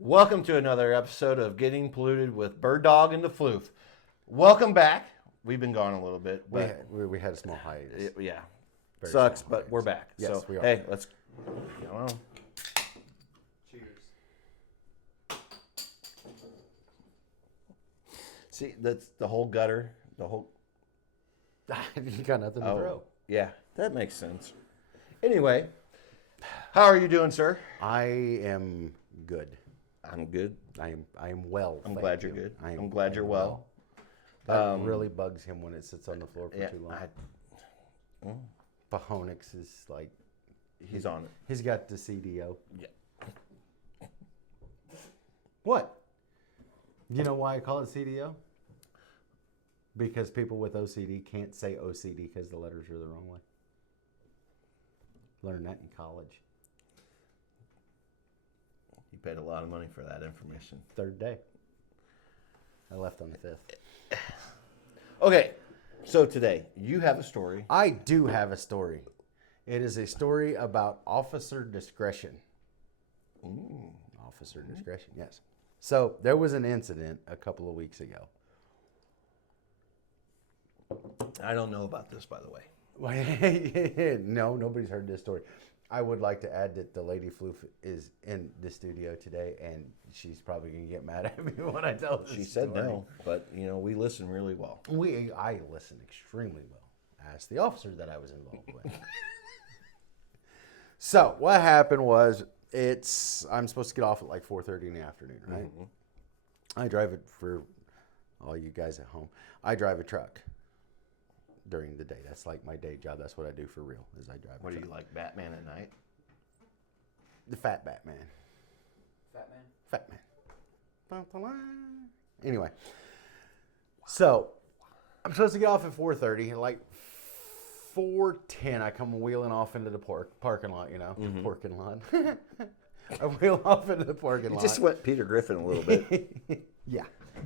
Welcome to another episode of Getting Polluted with Bird Dog and the Fluff. Welcome back. We've been gone a little bit, but we had a small hiatus. yeah, Very sucks, small but hiatus. we're back. Yes, so we are. hey, let's. I don't know. Cheers. See, that's the whole gutter. The whole. You got nothing to throw. Yeah, that makes sense. Anyway, how are you doing, sir? I am good. I'm good. I am well. I'm thank glad you're you. good. I am- I'm glad I you're am well. That really bugs him when it sits on the floor for Yeah, too long. Pahonix is like he's on it. he's got the CDO. Yeah. What? You know why I call it CDO? Because people with OCD can't say OCD because the letters are the wrong way. Learned that in college. You paid a lot of money for that information. Third day. I left on the 5th. Okay, so today you have a story. I do have a story. It is a story about officer discretion. Officer discretion, yes. So there was an incident a couple of weeks ago. I don't know about this, by the way. No, nobody's heard this story. I would like to add that the lady Fluff is in the studio today, and she's probably going to get mad at me when I tell this She said story. no, but we listen really well. I listen extremely well. Ask the officer that I was involved with. So what happened was, I'm supposed to get off at like 4:30 in the afternoon, right? Mm-hmm. I drive it for all you guys at home. I drive a truck during the day. That's like my day job. That's what I do for real. Is I drive. What do you like, Batman at night? The fat Batman. Fat man. Anyway, so I'm supposed to get off at 4:30. Like 4:10, I come wheeling off into the parking lot. Parking lot. I wheel off into the parking lot. You just went Peter Griffin a little bit. Yeah.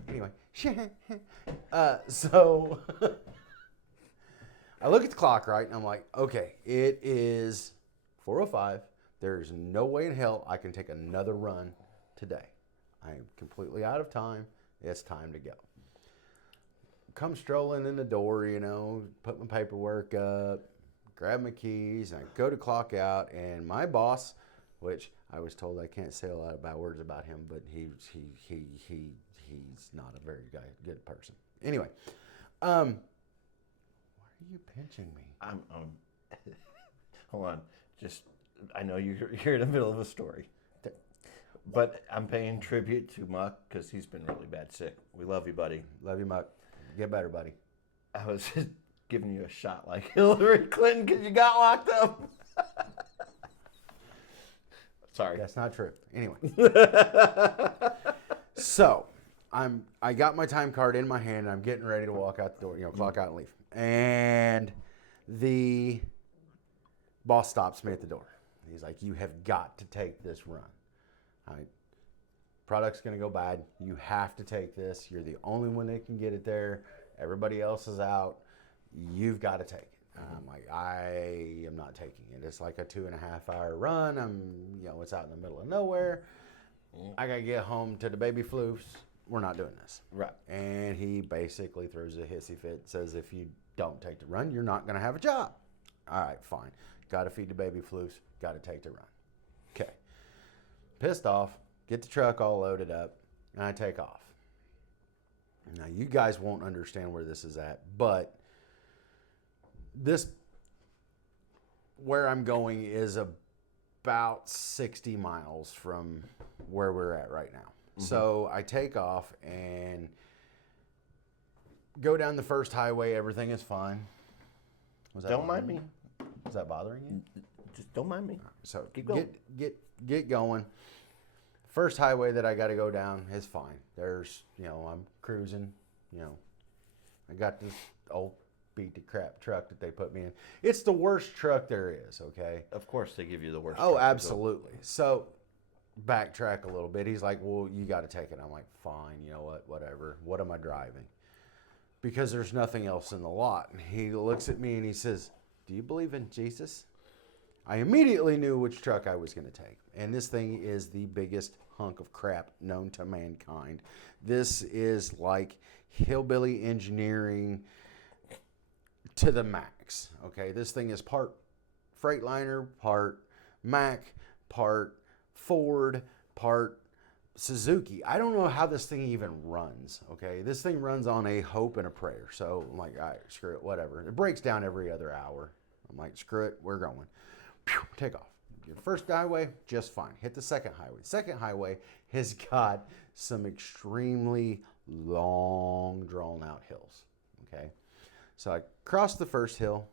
Anyway, so I look at the clock, right, and I'm like, okay, it is 4:05. There's no way in hell I can take another run today. I am completely out of time. It's time to go. Come strolling in the door, put my paperwork up, grab my keys, and I go to clock out, and my boss, which I was told I can't say a lot of bad words about him, but he's not a very good person. Anyway, why are you pinching me? I'm hold on. I know you're in the middle of a story, but I'm paying tribute to Muck because he's been really bad sick. We love you, buddy. Love you, Muck. Get better, buddy. I was just giving you a shot like Hillary Clinton because you got locked up. Sorry. That's not true. Anyway. So, I got my time card in my hand, and I'm getting ready to walk out the door, clock out and leave. And the boss stops me at the door. He's like, you have got to take this run. Product's going to go bad. You have to take this. You're the only one that can get it there. Everybody else is out. You've got to take it. I'm like, I am not taking it. It's like a 2.5 hour run. It's out in the middle of nowhere. I got to get home to the baby Fluffs. We're not doing this. Right. And he basically throws a hissy fit, says if you don't take the run, you're not going to have a job. All right, fine. Got to feed the baby Fluffs. Got to take the run. Okay. Pissed off. Get the truck all loaded up, and I take off. Now, you guys won't understand where this is at, but where I'm going is about 60 miles from where we're at right now. Mm-hmm. So I take off and go down the first highway. Everything is fine. Don't mind me. Is that bothering you? Just don't mind me. So keep going. Get going. First highway that I got to go down is fine. There's, I'm cruising. I got this old beat to crap truck that they put me in. It's the worst truck there is, okay? Of course they give you the worst. Oh, absolutely. So backtrack a little bit. He's like, well, you got to take it. I'm like, fine, you know what, whatever. What am I driving? Because there's nothing else in the lot. And he looks at me and he says, do you believe in Jesus? I immediately knew which truck I was going to take. And this thing is the biggest hunk of crap known to mankind. This is like hillbilly engineering to the max. Okay, this thing is part Freightliner, part Mack, part Ford, part Suzuki. I don't know how this thing even runs. Okay, this thing runs on a hope and a prayer. So I'm like, all right, screw it, whatever. It breaks down every other hour. I'm like, screw it, we're going. Pew, take off. The first highway, just fine. Hit the second highway. The second highway has got some extremely long, drawn out hills. Okay, so I cross the first hill,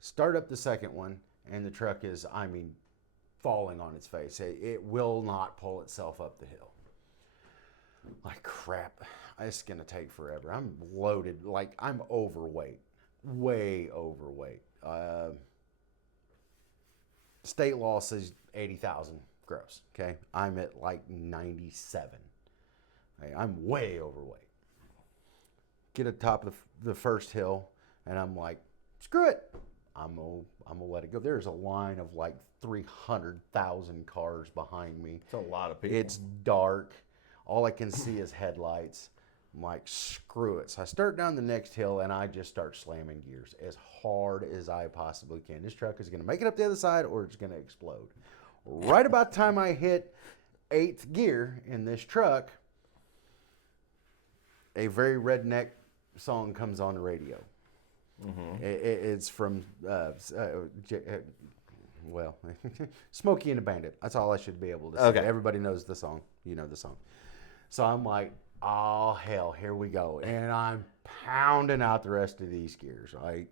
start up the second one, and the truck is, I mean, falling on its face. It will not pull itself up the hill. Like, crap, it's going to take forever. I'm loaded. Like, I'm overweight. Way overweight. State law says 80,000 gross. Okay. I'm at like 97. Okay? I'm way overweight. Get at the top of the first hill, and I'm like, screw it. I'm gonna let it go. There's a line of like 300,000 cars behind me. It's a lot of people. It's dark. All I can see is headlights. I'm like, screw it. So I start down the next hill, and I just start slamming gears as hard as I possibly can. This truck is going to make it up the other side, or it's going to explode. Right about the time I hit 8th gear in this truck, a very redneck song comes on the radio. Mm-hmm. It's from, Smokey and the Bandit. That's all I should be able to say. Okay. Everybody knows the song. You know the song. So I'm like, oh, hell, here we go. And I'm pounding out the rest of these gears, right?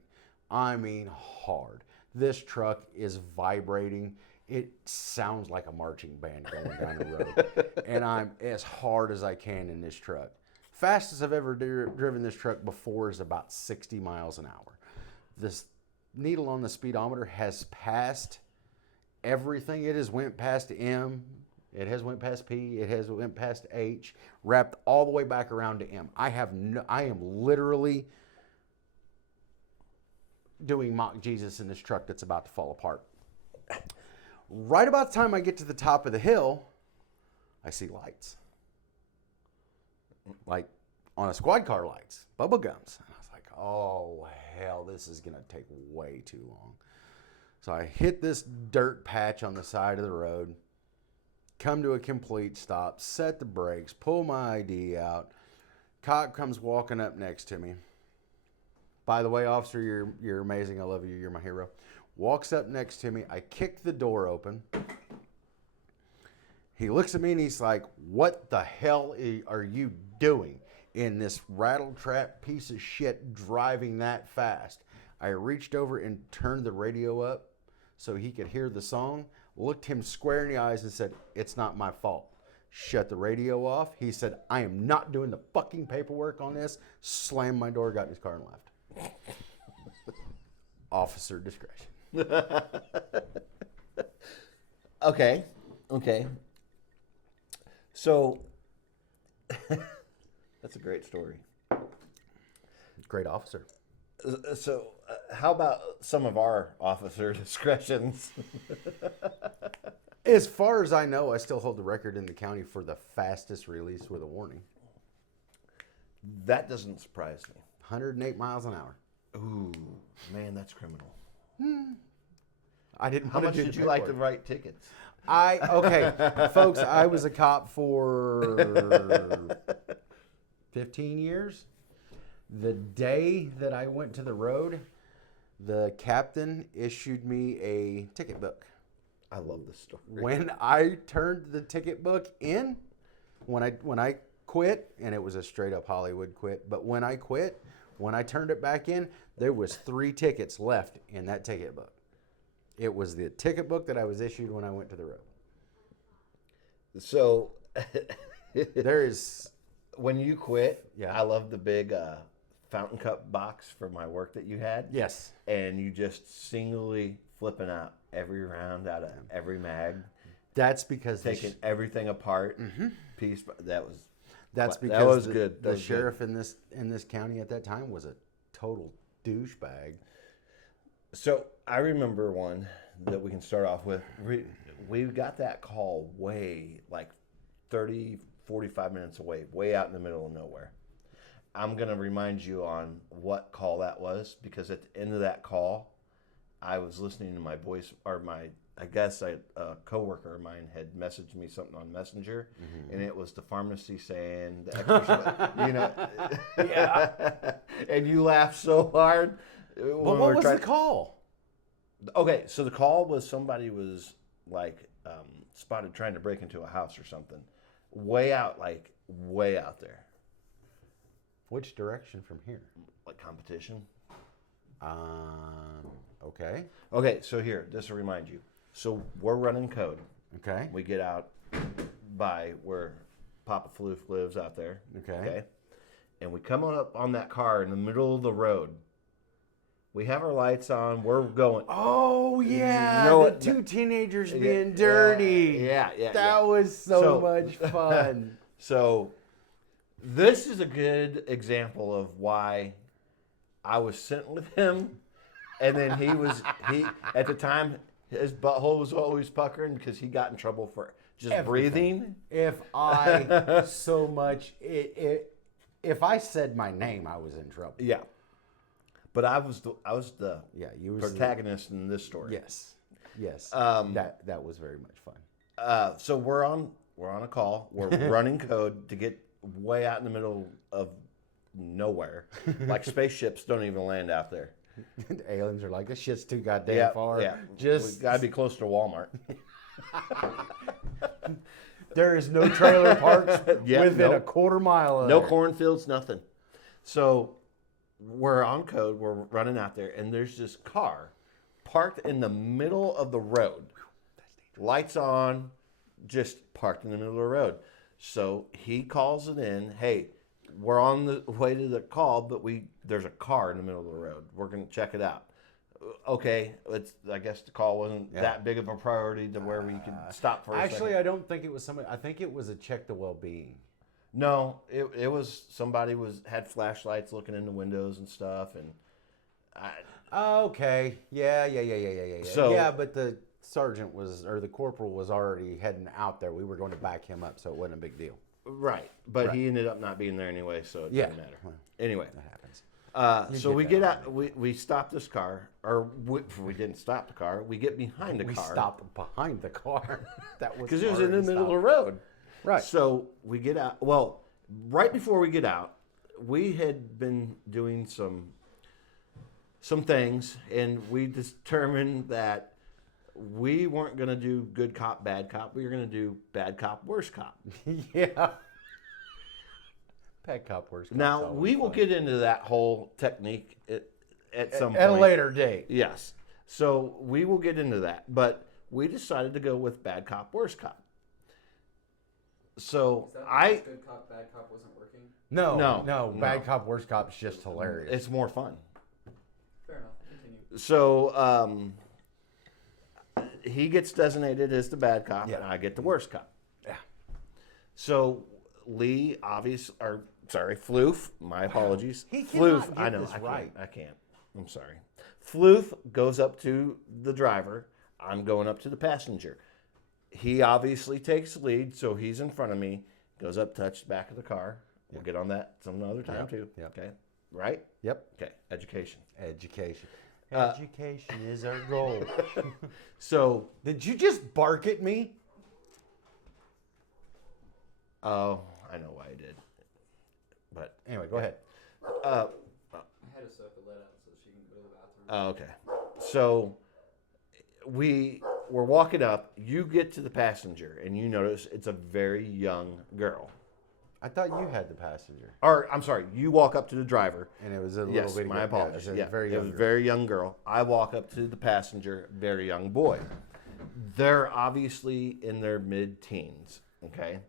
I mean, hard. This truck is vibrating. It sounds like a marching band going down the road. And I'm as hard as I can in this truck. Fastest I've ever driven this truck before is about 60 miles an hour. This needle on the speedometer has passed everything. It has went past M. It has went past P. It has went past H. Wrapped all the way back around to M. I am literally doing mock Jesus in this truck that's about to fall apart. Right about the time I get to the top of the hill, I see lights. Like on a squad car lights, bubble gums. And I was like, oh, hell, this is going to take way too long. So I hit this dirt patch on the side of the road, come to a complete stop, set the brakes, pull my ID out. Cop comes walking up next to me. By the way, officer, you're amazing. I love you. You're my hero. Walks up next to me. I kick the door open. He looks at me and he's like, what the hell are you doing in this rattle trap piece of shit driving that fast? I reached over and turned the radio up so he could hear the song, looked him square in the eyes and said, it's not my fault. Shut the radio off. He said, I am not doing the fucking paperwork on this. Slammed my door, got in his car and left. Officer discretion. Okay. So, that's a great story. Great officer. So, how about some of our officer discretions? As far as I know, I still hold the record in the county for the fastest release with a warning. That doesn't surprise me. 108 miles an hour. Ooh, man, that's criminal. I didn't. How much did you like to write tickets? Okay, folks, I was a cop for 15 years. The day that I went to the road, the captain issued me a ticket book. I love this story. When I turned the ticket book in, when I quit, and it was a straight up Hollywood quit, but when I quit, when I turned it back in, there was 3 tickets left in that ticket book. It was the ticket book that I was issued when I went to the road. So, there is... When you quit, Yeah. I love the big fountain cup box for my work that you had. Yes. And you just singly flipping out every round out of every mag. That's because... Taking everything apart, piece by... That's because that was good. The sheriff in this county at that time was a total douchebag. So I remember one that we can start off with. We got that call way like 30, 45 minutes away, way out in the middle of nowhere. I'm going to remind you on what call that was, because at the end of that call, I was listening to my voice, or a coworker of mine had messaged me something on Messenger, and it was the pharmacy saying the extra, Yeah. and you laughed so hard. But what was the call? Okay, so the call was somebody was like spotted trying to break into a house or something, way out there. Which direction from here? Like competition. Okay. Okay, so here, this will remind you. So we're running code. Okay. We get out by where Papa Fluff lives out there. Okay. And we come up on that car in the middle of the road. We have our lights on. We're going. Oh, yeah. The two teenagers being dirty. Yeah. That was so much fun. So this is a good example of why I was sent with him. And then he at the time, his butthole was always puckering because he got in trouble for just breathing. If I so much, if I said my name, I was in trouble. Yeah. But I was the you were protagonist in this story. Yes. That was very much fun. So we're on a call. We're running code to get way out in the middle of nowhere. Like spaceships don't even land out there. Aliens are like, this shit's too goddamn far. Yeah. Just we gotta be close to Walmart. There is no trailer parks within a quarter mile of no there. cornfields, nothing. So we're on code, we're running out there, and there's this car parked in the middle of the road. Lights on, just parked in the middle of the road. So he calls it in, hey, we're on the way to the call, but there's a car in the middle of the road. We're going to check it out. Okay, I guess the call wasn't that big of a priority to where we could stop for a second. Actually, I don't think it was somebody. I think it was a check the well-being. No, it was somebody had flashlights looking in the windows and stuff, and okay, yeah. So but the sergeant the corporal was already heading out there. We were going to back him up, so it wasn't a big deal. Right, but he ended up not being there anyway, so it didn't matter. Well, anyway, that happens. So we get out. We stop this car, or we didn't stop the car. We get behind the car. We stopped behind the car. That was because it was in the middle of the road. Right. So we get out. Well, right before we get out, we had been doing some things, and we determined that we weren't going to do good cop, bad cop. We were going to do bad cop, worse cop. Yeah. Bad cop, worse cop. Now, we will get into that whole technique at some point. At a later date. Yes. So we will get into that. But we decided to go with bad cop, worse cop. So Is that because good cop, bad cop wasn't working? No. Bad cop, worse cop is just hilarious. It's more fun. Fair enough. Continue. So he gets designated as the bad cop, Yeah. and I get the worst cop. Yeah. So Lee, Floof, my apologies. He Floof, cannot I get know, this I right. can't. I can't. I'm sorry. Floof goes up to the driver. I'm going up to the passenger. He obviously takes the lead, so he's in front of me. Goes up, touched the back of the car. We'll get on that some other time too. Yep. Okay. Right? Yep. Okay. Education. Education is our goal. So, Did you just bark at me? oh, I know why I did. But Anyway, go ahead. I had to suck the lead out so she can go to the bathroom. oh, okay. So we're walking up. You get to the passenger, and you notice it's a very young girl. I thought you had the passenger. Or I'm sorry, you walk up to the driver. And it was a little Yes, bitty my girl. apologies. Yeah, Yeah, very it young was a girl. very young girl. I walk up to the passenger, very young boy. They're obviously in their mid-teens. Okay.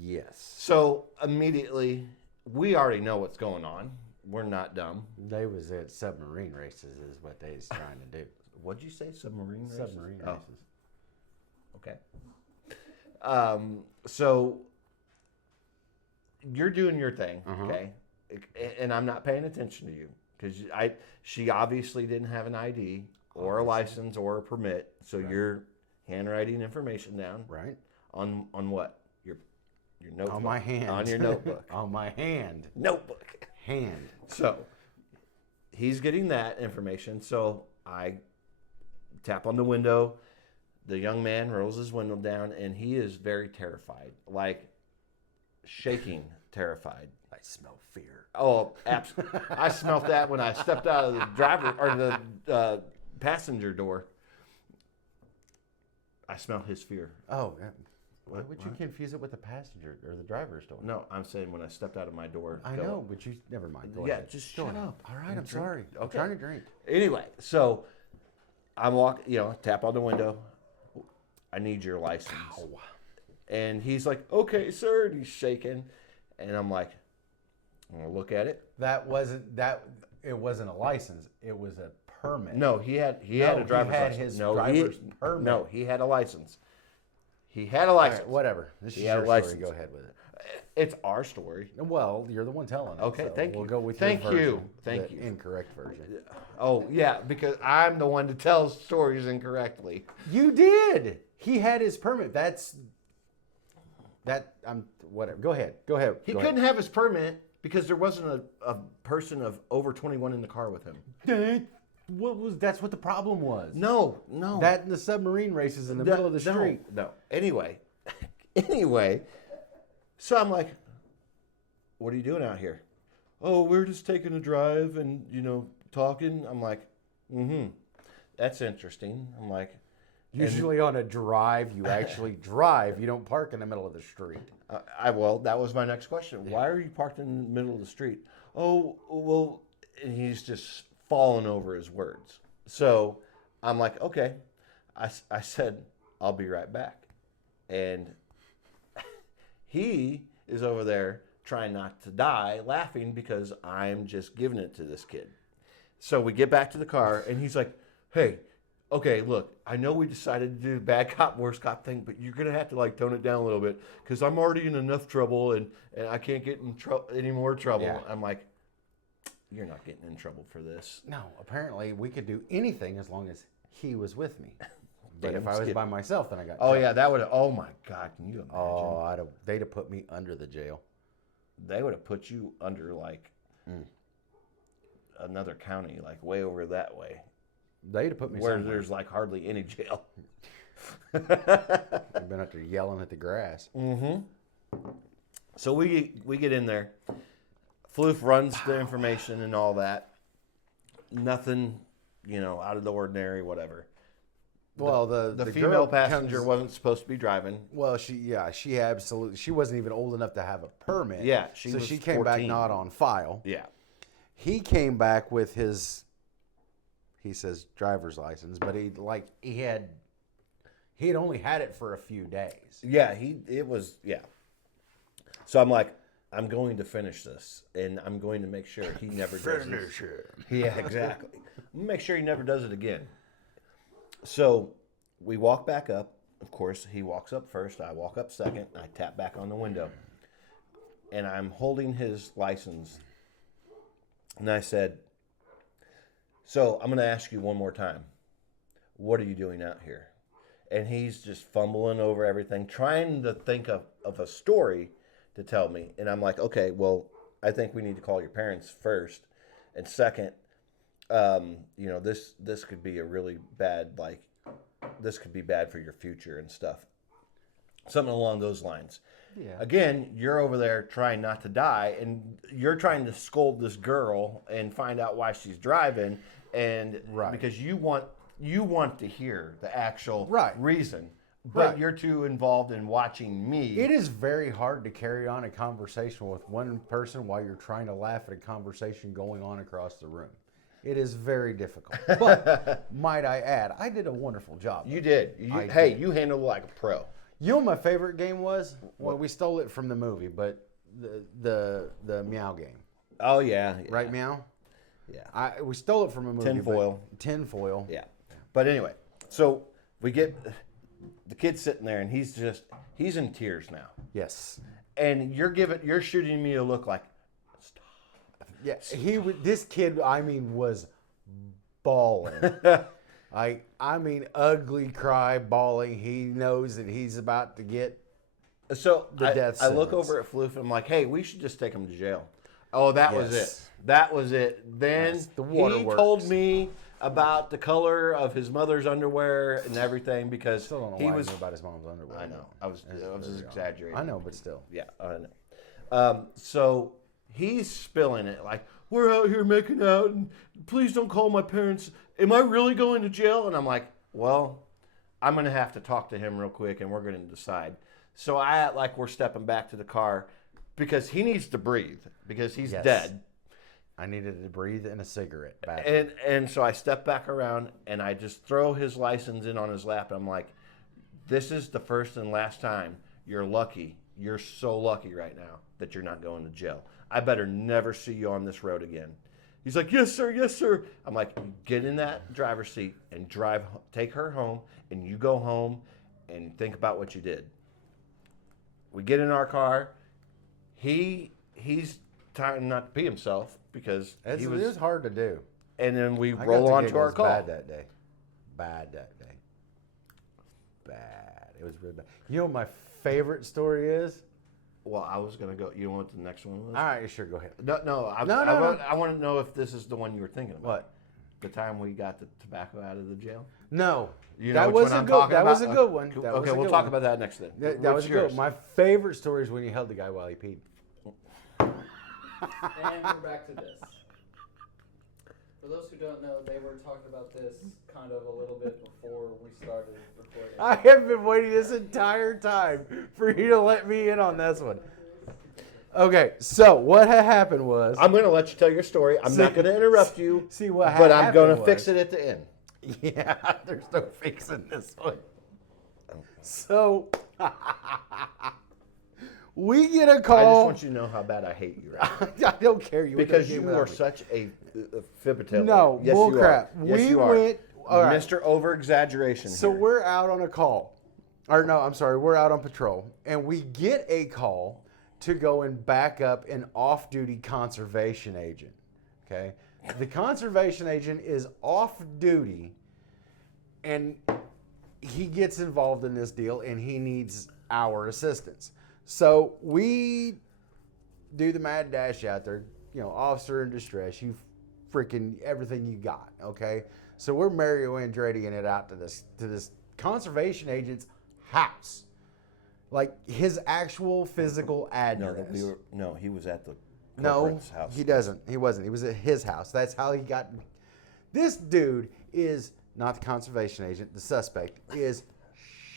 Yes. So immediately, we already know what's going on. We're not dumb. They was at submarine races is what they was trying to do. What'd you say? Submarine races? Submarine Oh, races. okay. So you're doing your thing, okay? And I'm not paying attention to you because she obviously didn't have an ID or a license or a permit. So you're handwriting information down. Right. On what? your notebook. On my hand. On your notebook. On my hand. Notebook. Hand. So he's getting that information. So I tap on the window. The young man rolls his window down, and he is very terrified, like shaking terrified. I smell fear. Oh, absolutely. I smelt that when I stepped out of the driver or the passenger door. I smelled his fear. Oh, yeah. Why What? would you confuse it with the passenger or the driver's door? No, I'm saying when I stepped out of my door. I know, but you never mind. Go Yeah, ahead. just Go shut ahead. up. All right, and I'm drink. sorry. I'm Okay. trying to drink. Anyway, so I'm walking, tap on the window. I need your license. Ow. And he's like, okay, sir. And he's shaking. And I'm like, I'm going to look at it. It wasn't a license. It was a permit. No, he had a driver's had license. his Driver's permit. No, he had a license. He had a All license. right, whatever. This is He had your a story. license. Go ahead with it. It's our story. Well, you're the one telling it. Okay, so thank we'll you. go with Thank your you. version, Thank the you. incorrect version. Oh, yeah, because I'm the one to tell stories incorrectly. You did. He had his permit. I'm whatever. Go ahead. He couldn't have his permit because there wasn't a person of over 21 in the car with him. That's what the problem was. No. That and the submarine races in the middle of the street. No. Anyway, so I'm like, what are you doing out here? Oh, we're just taking a drive and, talking. I'm like, that's interesting. I'm like, Usually on a drive, you actually drive. You don't park in the middle of the street. well, that was my next question. Why are you parked in the middle of the street? Oh, well, and he's just falling over his words. So I'm like, okay. I said, I'll be right back. And he is over there trying not to die, laughing because I'm just giving it to this kid. So we get back to the car, and he's like, hey, okay, look, I know we decided to do the bad cop, worst cop thing, but you're going to have to, tone it down a little bit because I'm already in enough trouble, and I can't get in any more trouble. Yeah. I'm like, you're not getting in trouble for this. No, apparently we could do anything as long as he was with me. But Damn if I was skid. by myself, then I got Oh, jailed. yeah, that would have, oh, my God, can you imagine? Oh, they'd have put me under the jail. They would have put you under, another county, way over that way. They'd have put me Where somewhere. there's hardly any jail. I've been up there yelling at the grass. So we get in there. Floof runs the information and all that. Nothing, out of the ordinary, whatever. Well, The the female girl passenger comes- wasn't supposed to be driving. Well, she absolutely, she wasn't even old enough to have a permit. Yeah, so was she came back 14. not on file. Yeah. He came back with his, he says driver's license, but he had only had it for a few days. Yeah, So I'm like, I'm going to finish this, and I'm going to make sure he never does this. Yeah, exactly. I'm gonna make sure he never does it again. So we walk back up. Of course, he walks up first. I walk up second. I tap back on the window, and I'm holding his license. And I said, so I'm going to ask you one more time. What are you doing out here? And he's just fumbling over everything, trying to think of a story to tell me. And I'm like, okay, well, I think we need to call your parents first. And second, this could be a really bad, this could be bad for your future and stuff. Something along those lines. Yeah. Again, you're over there trying not to die, and you're trying to scold this girl and find out why she's driving, and Right. because you want to hear the actual Right. reason, but Right. you're too involved in watching me. It is very hard to carry on a conversation with one person while you're trying to laugh at a conversation going on across the room. It is very difficult. But might I add, I did a wonderful job. You did. You handled it like a pro. You know what my favorite game was? Well, we stole it from the movie, but the Meow game. Oh yeah. Right, Meow? Yeah. We stole it from a movie. Tinfoil. Tinfoil. Yeah. But anyway, so we get the kid sitting there, and he's in tears now. Yes. And you're shooting me a look like, stop. Yeah. This kid, was bawling. I mean, ugly cry, bawling. He knows that he's about to get So the death I look sentence. over at Fluff and I'm like, hey, we should just take him to jail. Oh, that was Yes. it. That was it. Then Yes, the he waterworks. told me about the color of his mother's underwear and everything because Still don't know he why was. he knew about his mom's underwear. I know. I was Very just odd. exaggerating. I know, but still. Yeah, I know. So he's spilling it like, we're out here making out, and please don't call my parents. Am I really going to jail? And I'm like, well, I'm going to have to talk to him real quick, and we're going to decide. So I act like we're stepping back to the car because he needs to breathe because he's Yes. dead. I needed to breathe and a cigarette back. And so I step back around, and I just throw his license in on his lap. And I'm like, this is the first and last time. You're lucky. You're so lucky right now that you're not going to jail. I better never see you on this road again. He's like, yes, sir, yes, sir. I'm like, get in that driver's seat and drive, take her home, and you go home and think about what you did. We get in our car. He's trying not to pee himself because It he was was, hard to do. and then we I got roll the on to our giggles call. Bad that day. Bad that day. Bad. It was really bad. You know what my favorite story is? Well, I was gonna go. You know what the next one was? All right, sure, go ahead. No. I want to know if this is the one you were thinking about. What? The time we got the tobacco out of the jail. No, You know that which was one a I'm good. talking That was a about? good one. Okay, That was a we'll good talk one. about that next then. That What's was yours? good. My favorite story is when you held the guy while he peed. And we're back to this. For those who don't know, they were talking about this kind of a little bit before we started recording. I have been waiting this entire time for you to let me in on this one. Okay, so what had happened was. I'm going to let you tell your story. I'm not going to interrupt you. See what But I'm happened going to was- fix it at the end. Yeah, there's no fixing this one. So we get a I just call. want you to know how bad I hate you right now. I don't care. You were Because gonna you get are without me. such a fibber No, yes, bull you crap. Are. Yes, We you are. went- all right. Mr. Over Exaggeration. So here. we're out on a call. Or no, I'm sorry, we're out on patrol. And we get a call to go and back up an off-duty conservation agent. Okay? The conservation agent is off-duty and he gets involved in this deal and he needs our assistance. So we do the mad dash out there, you know, officer in distress, you freaking everything you got, okay? So we're Mario Andrettiing it out to this conservation agent's house. Like his actual physical address. No, he was at the No, corporate's house. he doesn't. He wasn't. He was at his house. That's how he got. This dude is not the conservation agent. The suspect is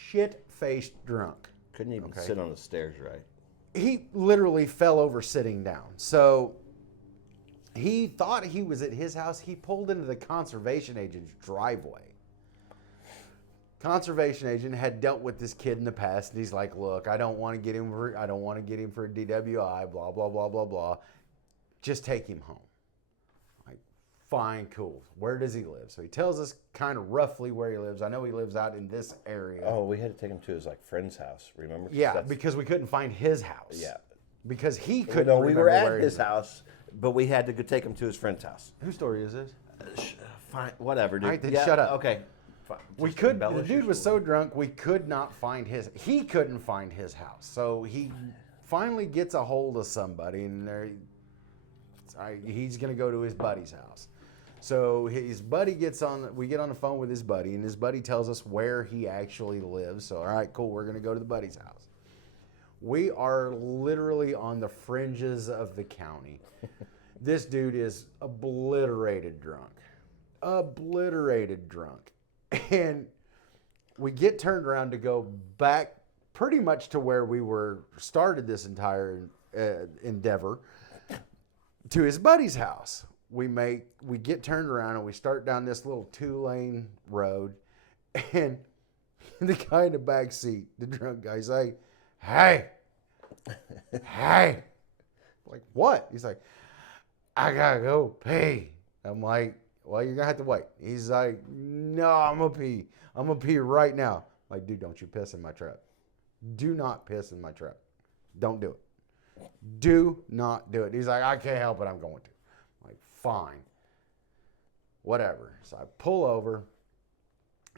shit-faced drunk. Couldn't even Okay. sit on the stairs right. He literally fell over sitting down. So he thought he was at his house. He pulled into the conservation agent's driveway. Conservation agent had dealt with this kid in the past, and he's like, "Look, I don't want to get him for a DWI. Blah blah blah blah blah. Just take him home." Like, fine, cool. Where does he live? So he tells us kind of roughly where he lives. I know he lives out in this area. Oh, we had to take him to his friend's house. Remember? yeah, That's- because we couldn't find his house. yeah. because he Well, couldn't. no, we remember were where at he his lived. house, but we had to go take him to his friend's house. Whose story is this? Fine, whatever, dude. All right, then shut up. Okay. Fine. We Just could. The embellish your dude was story. so drunk we could not find his. He couldn't find his house, so he finally gets a hold of somebody, and he's gonna go to his buddy's house. So his buddy gets on. We get on the phone with his buddy, and his buddy tells us where he actually lives. So all right, cool. We're gonna go to the buddy's house. We are literally on the fringes of the county. This dude is obliterated drunk. Obliterated drunk. And we get turned around to go back pretty much to where we were started this entire endeavor, to his buddy's house. We get turned around and we start down this little 2-lane road, and the guy in the back seat, the drunk guy's like, "Hey, hey." Like, what? He's like, "I gotta go pee." I'm like, "Well, you're gonna have to wait." He's like, "No, I'm gonna pee. I'm gonna pee right now." I'm like, "Dude, don't you piss in my truck. Do not piss in my truck. Don't do it. Do not do it." He's like, "I can't help it. I'm going to." I'm like, "Fine. Whatever." So I pull over.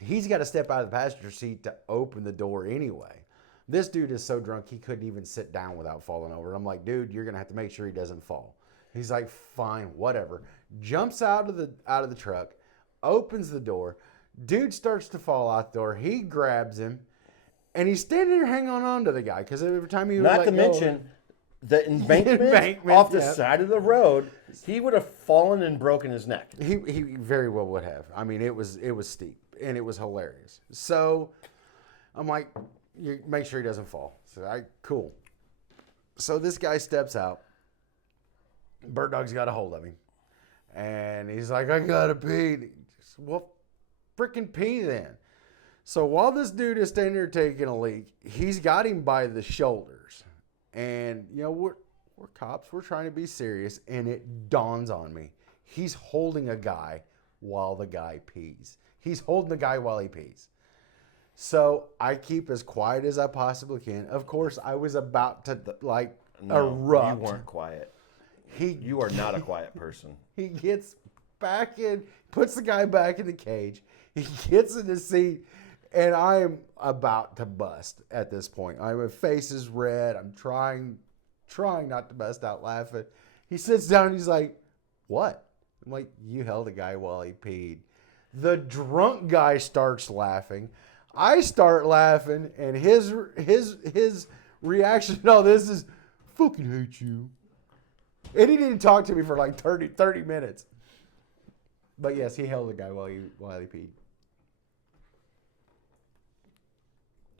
He's got to step out of the passenger seat to open the door anyway. This dude is so drunk he couldn't even sit down without falling over. I'm like, dude, you're gonna have to make sure he doesn't fall. He's like, fine, whatever. Jumps out of the truck, opens the door. Dude starts to fall out the door. He grabs him, and he's standing there hanging on to the guy because every time he would Not let to go, mention the embankment off the side of the road. He would have fallen and broken his neck. he very well would have. I mean, it was steep and it was hilarious. So I'm like, you make sure he doesn't fall. So cool. So this guy steps out. Bird Dog's got a hold of him, and he's like, I gotta pee. Well, freaking pee then. So while this dude is standing there taking a leak, he's got him by the shoulders. And, you know, we're cops. We're trying to be serious. And it dawns on me. He's holding a guy while the guy pees. He's holding the guy while he pees. So I keep as quiet as I possibly can. Of course, I was about to, like, erupt. You weren't quiet. He You are not a quiet person. He gets back in, puts the guy back in the cage. He gets in the seat, and I am about to bust at this point. My face is red. I'm trying not to bust out laughing. He sits down and he's like, what? I'm like, you held a guy while he peed. The drunk guy starts laughing. I start laughing, and his reaction to all this is, fucking hate you. And he didn't talk to me for like 30 minutes. But yes, he held the guy while he peed.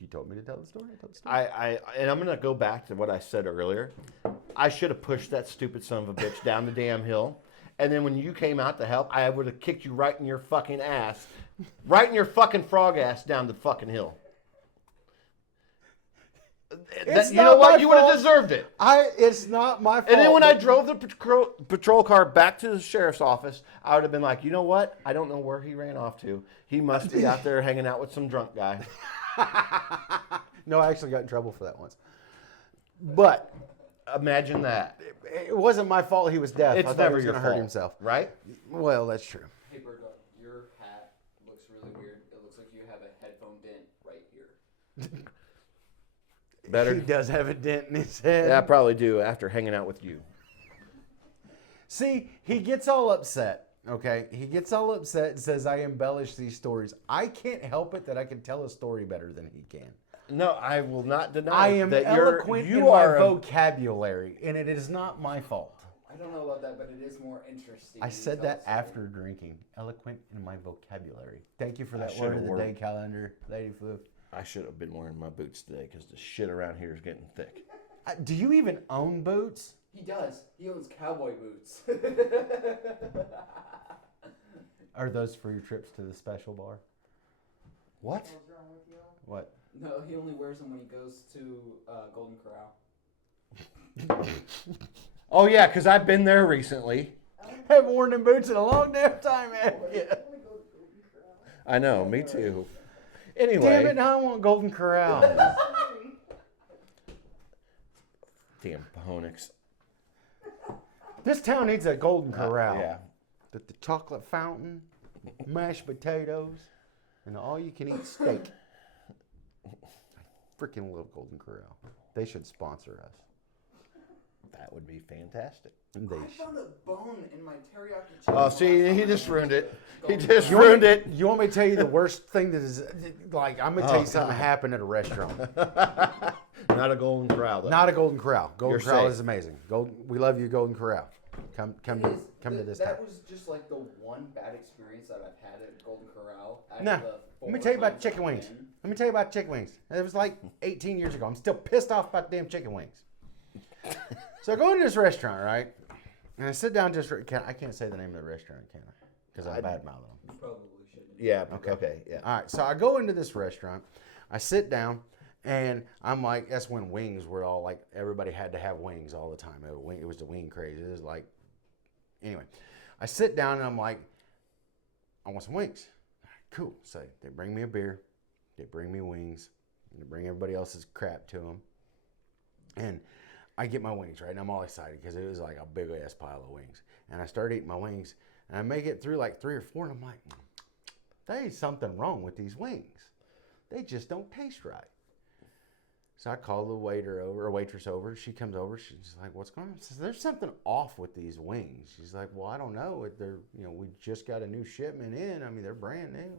You told me to tell the story? I told the story. And I'm gonna go back to what I said earlier. I should have pushed that stupid son of a bitch down the damn hill. And then when you came out to help, I would have kicked you right in your fucking ass. Right in your fucking frog ass down the fucking hill. You know what? You would have deserved it. It's not my fault. And then when I drove the patrol car back to the sheriff's office, I would have been like, you know what? I don't know where he ran off to. He must be out there hanging out with some drunk guy. No, I actually got in trouble for that once. But imagine that. It wasn't my fault he was deaf. It's I thought never he was your going to fault, hurt himself. Right? Well, that's true. Hey, Bird Dog, your hat looks really weird. It looks like you have a headphone dent right here. Better? He does have a dent in his head. Yeah, I probably do after hanging out with you. See, he gets all upset, okay? He gets all upset and says, I embellish these stories. I can't help it that I can tell a story better than he can. No, I will not deny I am that eloquent in my vocabulary, and it is not my fault. I don't know about that, but it is more interesting. I said that after drinking. Eloquent in my vocabulary. Thank you for that word of the day calendar, Lady Flu. I should have been wearing my boots today because the shit around here is getting thick. Do you even own boots? He does. He owns cowboy boots. Are those for your trips to the special bar? What? What's wrong with you? What? No, he only wears them when he goes to Golden Corral. Oh, yeah, because I've been there recently. I haven't worn them boots in a long damn time, man. Yeah. I know, me too. Anyway. Damn it, now I want Golden Corral. Damn Pahonix. This town needs a Golden Corral. Yeah. The chocolate fountain, mashed potatoes, and all-you-can-eat steak. I freaking love Golden Corral. They should sponsor us. That would be fantastic. I found a bone in my teriyaki chicken. Oh, see, he just ruined it. He just ruined it. You want me to tell you the worst thing that is, like, I'm going to tell you something happened at a restaurant. Not a Golden Corral, though. Not a Golden Corral. Golden You're Corral safe. is amazing. We love you, Golden Corral. Come to this town. That was just like the one bad experience that I've had at Golden Corral. Nah, let me tell you about chicken wings. Let me tell you about chicken wings. It was like 18 years ago. I'm still pissed off about the damn chicken wings. So I go into this restaurant, right? And I sit down to this. I can't say the name of the restaurant, can I? Because I'm bad mouthing them. You probably shouldn't. Yeah, okay, yeah. All right, so I go into this restaurant. I sit down, and I'm like, that's when wings were all like, everybody had to have wings all the time. It was the wing craze. It was like, anyway. I sit down, and I'm like, I want some wings. Cool. So they bring me a beer. They bring me wings. They bring everybody else's crap to them. And I get my wings, right? And I'm all excited because it was like a big ass pile of wings. And I start eating my wings, and I make it through like 3 or 4, and I'm like, there is something wrong with these wings. They just don't taste right. So I call the waiter over, or waitress over. She comes over. She's like, "What's going on?" I says, "There's something off with these wings." She's like, "Well, I don't know. They're, we just got a new shipment in. I mean, they're brand new."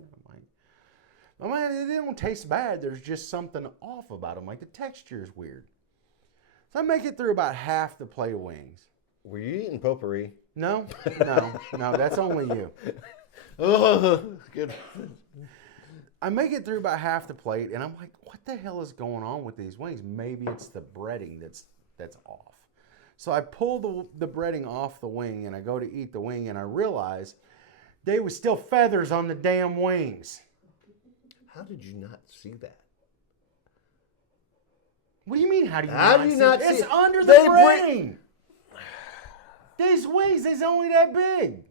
I'm like, "They don't taste bad. There's just something off about them. Like the texture is weird." So I make it through about half the plate of wings. Were you eating potpourri? No, no, that's only you. Oh, good. I make it through about half the plate, and I'm like, what the hell is going on with these wings? Maybe it's the breading that's off. So I pull the breading off the wing, and I go to eat the wing, and I realize there was still feathers on the damn wings. How did you not see that? What do you mean, how do you not not see it? see It's it? under the breading. These wings, they's only that big.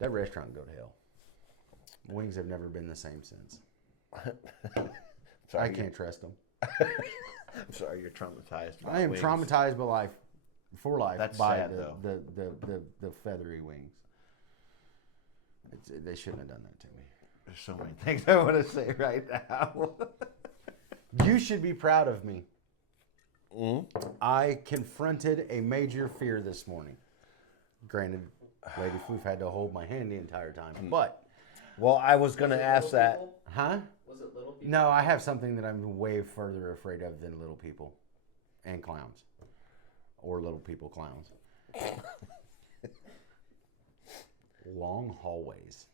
That restaurant can go to hell. Wings have never been the same since. I can't trust them. I'm sorry, you're traumatized. I am wings. traumatized for life That's by sad, the feathery wings. They shouldn't have done that to me. There's so many things I want to say right now. You should be proud of me. Mm-hmm. I confronted a major fear this morning. Granted, Lady Floof had to hold my hand the entire time, but... Well, I was going to ask that. People? Huh? Was it little people? No, I have something that I'm way further afraid of than little people and clowns. Or little people clowns. Long hallways.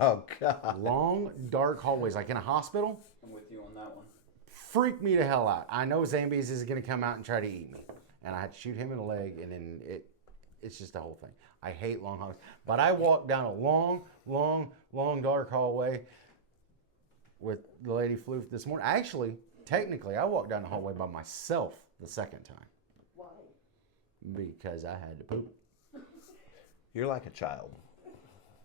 Oh, God. Long, dark hallways, like in a hospital. I'm with you on that one. Freak me the hell out. I know Zambies is going to come out and try to eat me. And I had to shoot him in the leg, and then it's just the whole thing. I hate long hallways. But I walked down a long, dark hallway with the Lady Floof this morning. Actually, technically, I walked down the hallway by myself the second time. Why? Because I had to poop. You're like a child.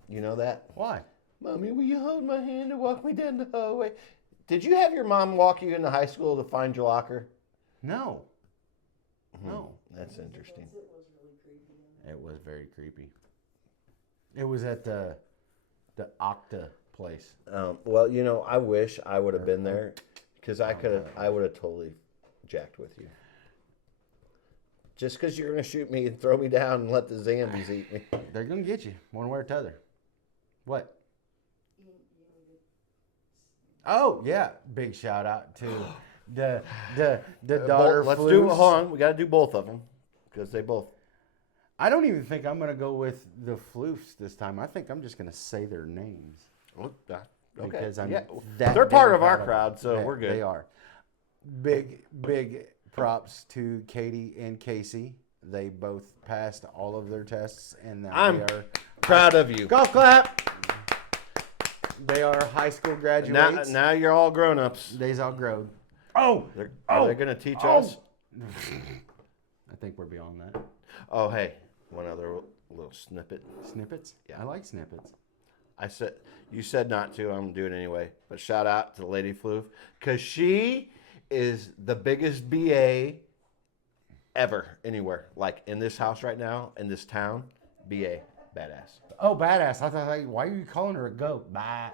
You know that? Why? Mommy, will you hold my hand and walk me down the hallway? Did you have your mom walk you into high school to find your locker? No. No. That's interesting. It was really creepy. It was very creepy. It was at the Octa place. Well, I wish I would have been there because I would have totally jacked with you. Just because you're going to shoot me and throw me down and let the zombies eat me. They're going to get you one way or t'other. What? Oh, yeah. Big shout out to the daughter Let's Floofs. hold on. We got to do both of them because they both. I don't even think I'm going to go with the Floofs this time. I think I'm just going to say their names. Okay. Because I'm yeah. that They're part damn of our proud crowd, so them. we're good. They are. Big props to Katie and Casey. They both passed all of their tests, and now I'm they are proud of you. golf clap. They are high school graduates. Now you're all grown-ups. They's all grown. Oh, Are they going to teach us? I think we're beyond that. Oh, hey, one other little snippet. Snippets? Yeah. I like snippets. You said not to. I'm going to do it anyway. But shout out to Lady Floof because she is the biggest BA ever anywhere. Like in this house right now, in this town, BA, badass. Oh, badass. I thought, like, why are you calling her a goat? Bye.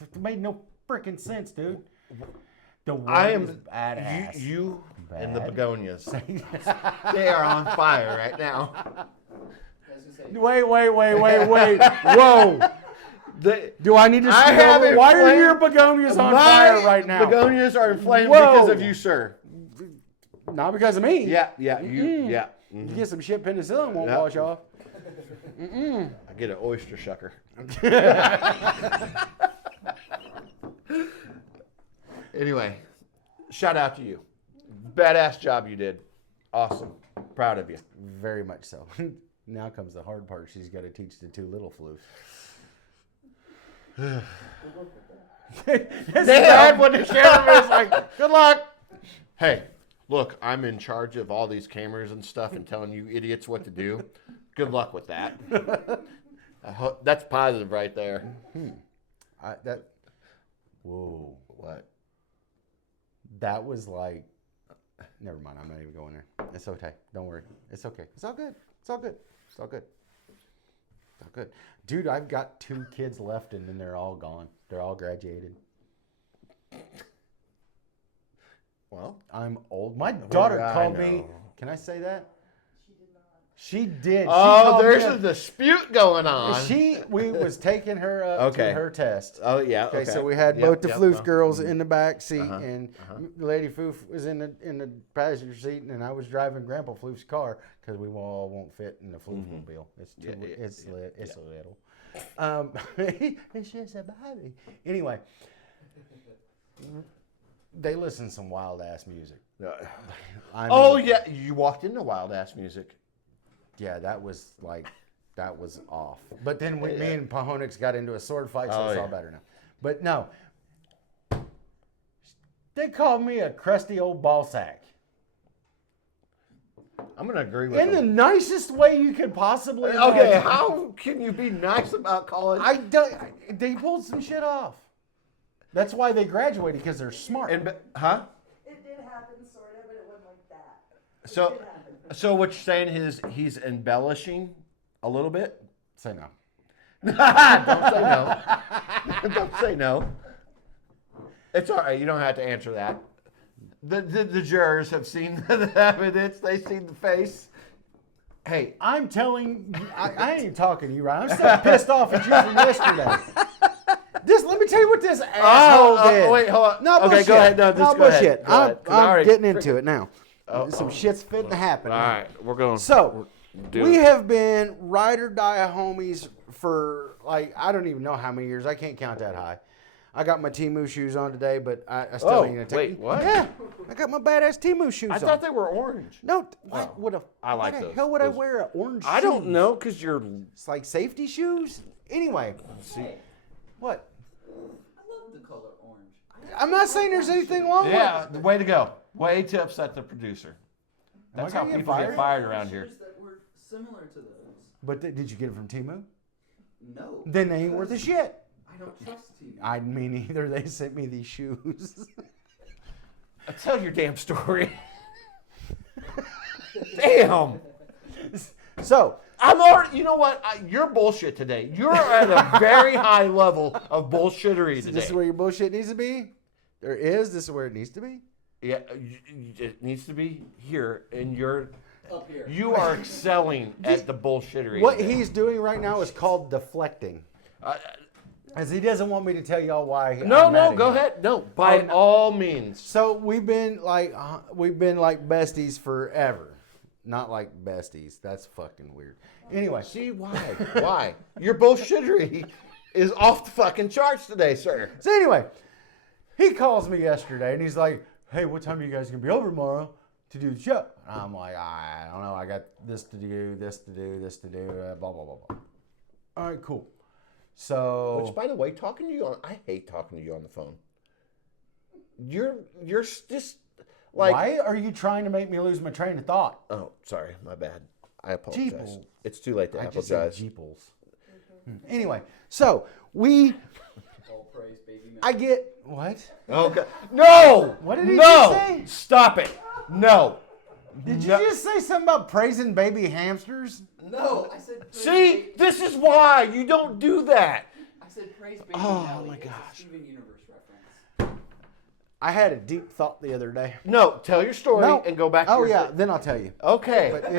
It made no freaking sense, dude. The word I am is badass. You and the Bad. begonias. They are on fire right now. Wait. Whoa. Do I need to I speak have over? Why are inflamed- your begonias on My fire right now? Begonias are inflamed Whoa. because of you, sir. Not because of me. Yeah. You get some shit penicillin, won't Yep. wash off. I get an oyster shucker. Anyway, shout out to you. Badass job you did. Awesome. Proud of you. Very much so. Now comes the hard part. She's got to teach the two little floofs. They had when the camera was like, good luck. Hey, look, I'm in charge of all these cameras and stuff and telling you idiots what to do. Good luck with that. That's positive right there. Whoa. What? That was like, never mind. I'm not even going there. It's okay. Don't worry. It's okay. It's all good. It's all good. It's all good. It's all good. Dude, I've got 2 kids left and then they're all gone. They're all graduated. Well, I'm old. My daughter I called me. know. Can I say that? She did. She Oh, called there's me a dispute going on. We was taking her up Okay. to her test. Oh, yeah. Okay, so we had Yep, both the yep, floof well, girls in the back seat, Uh-huh, and uh-huh. Lady Foof was in the passenger seat, and I was driving Grandpa Floof's car because we all won't fit in the Floofmobile. It's too, Yeah, yeah, it's yeah, li- it's yeah. a little. It's just a baby. Anyway, they listen to some wild ass music. I mean, Oh, yeah. You walked into wild ass music. yeah, that was off. But then me and Pahonix got into a sword fight, so Oh, it's all yeah. better now. But no, they called me a crusty old ball sack I'm going to agree with in the them. nicest way you could possibly. Okay, imagine. how can you be nice about calling? I don't. They pulled some shit off. That's why they graduated, because they're smart. Huh? It did happen, sort of, but it wasn't like that. It So, did happen. so what you're saying is he's embellishing a little bit? Say no. Don't say no. Don't say no. It's all right. You don't have to answer that. The jurors have seen the evidence. They've seen the face. Hey, I'm telling you, I ain't even talking to you, Ryan. I'm still pissed off at you from yesterday. Let me tell you what this asshole did. wait, hold on. No Okay, bullshit. go ahead. No, just go ahead. bullshit. Go ahead, 'cause I I'm already getting into it now. Oh, Some oh. shit's fitting to happen. All now. right, we're going. So, do we it. have been ride or die homies for, like, I don't even know how many years. I can't count that high. I got my Temu shoes on today, but I still Oh, ain't going to wait, take what? Yeah, I got my badass Temu shoes I on. thought they were orange. No, what, I like why the those. hell would I Those- wear orange I don't shoes? know because you're. It's like safety shoes? Anyway, Hey, what? I love the color orange. I'm not saying there's anything wrong Yeah, with the way to go. Way to upset the producer. Am I That's how gonna get people get fired? fired around here. Shoes that were similar to those. But did you get it from Temu? No. Then they ain't worth a shit. I don't trust you. I mean, either they sent me these shoes. Tell your damn story. Damn. So, I'm already. You know what? You're bullshit today. You're at a very high level of bullshittery today. this is where your bullshit needs to be? This is where it needs to be? Yeah, it needs to be here, and Up here. you are excelling at the bullshittery. What today. he's doing right now is called deflecting. As he doesn't want me to tell y'all why. No, I'm mad no, at go him. ahead. No, by Oh, no. all means. So we've been like besties forever. Not like besties. That's fucking weird. Anyway, See why? Why? Your bullshittery is off the fucking charts today, sir. so anyway, he calls me yesterday and he's like, "Hey, what time are you guys gonna be over tomorrow to do the show?" And I'm like, "I don't know. I got this to do, this to do, this to do, blah blah blah blah." All right, cool. So Which, by the way, I hate talking to you on the phone. You're just like. why are you trying to make me lose my train of thought? Oh, sorry, my bad. I apologize. Jeeples. It's too late to I just said apologize. jeeples. Anyway, so we, All praise, baby. I get what? Okay. No. What did he no. just say? Stop it. No. Did you No. just say something about praising baby hamsters? No, I said praise See, this is why you don't do that. I said praise baby Oh, Nelly. my It's a gosh. Steven Universe reference. I had a deep thought the other day. No, tell your story and go back to Oh your yeah, then I'll tell you. Okay. But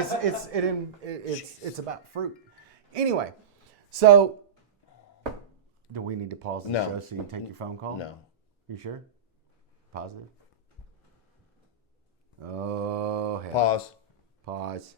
it's about fruit. Anyway, so do we need to pause the No. show so you take your phone call? No. You sure? Positive. Oh hell. Pause. Pause.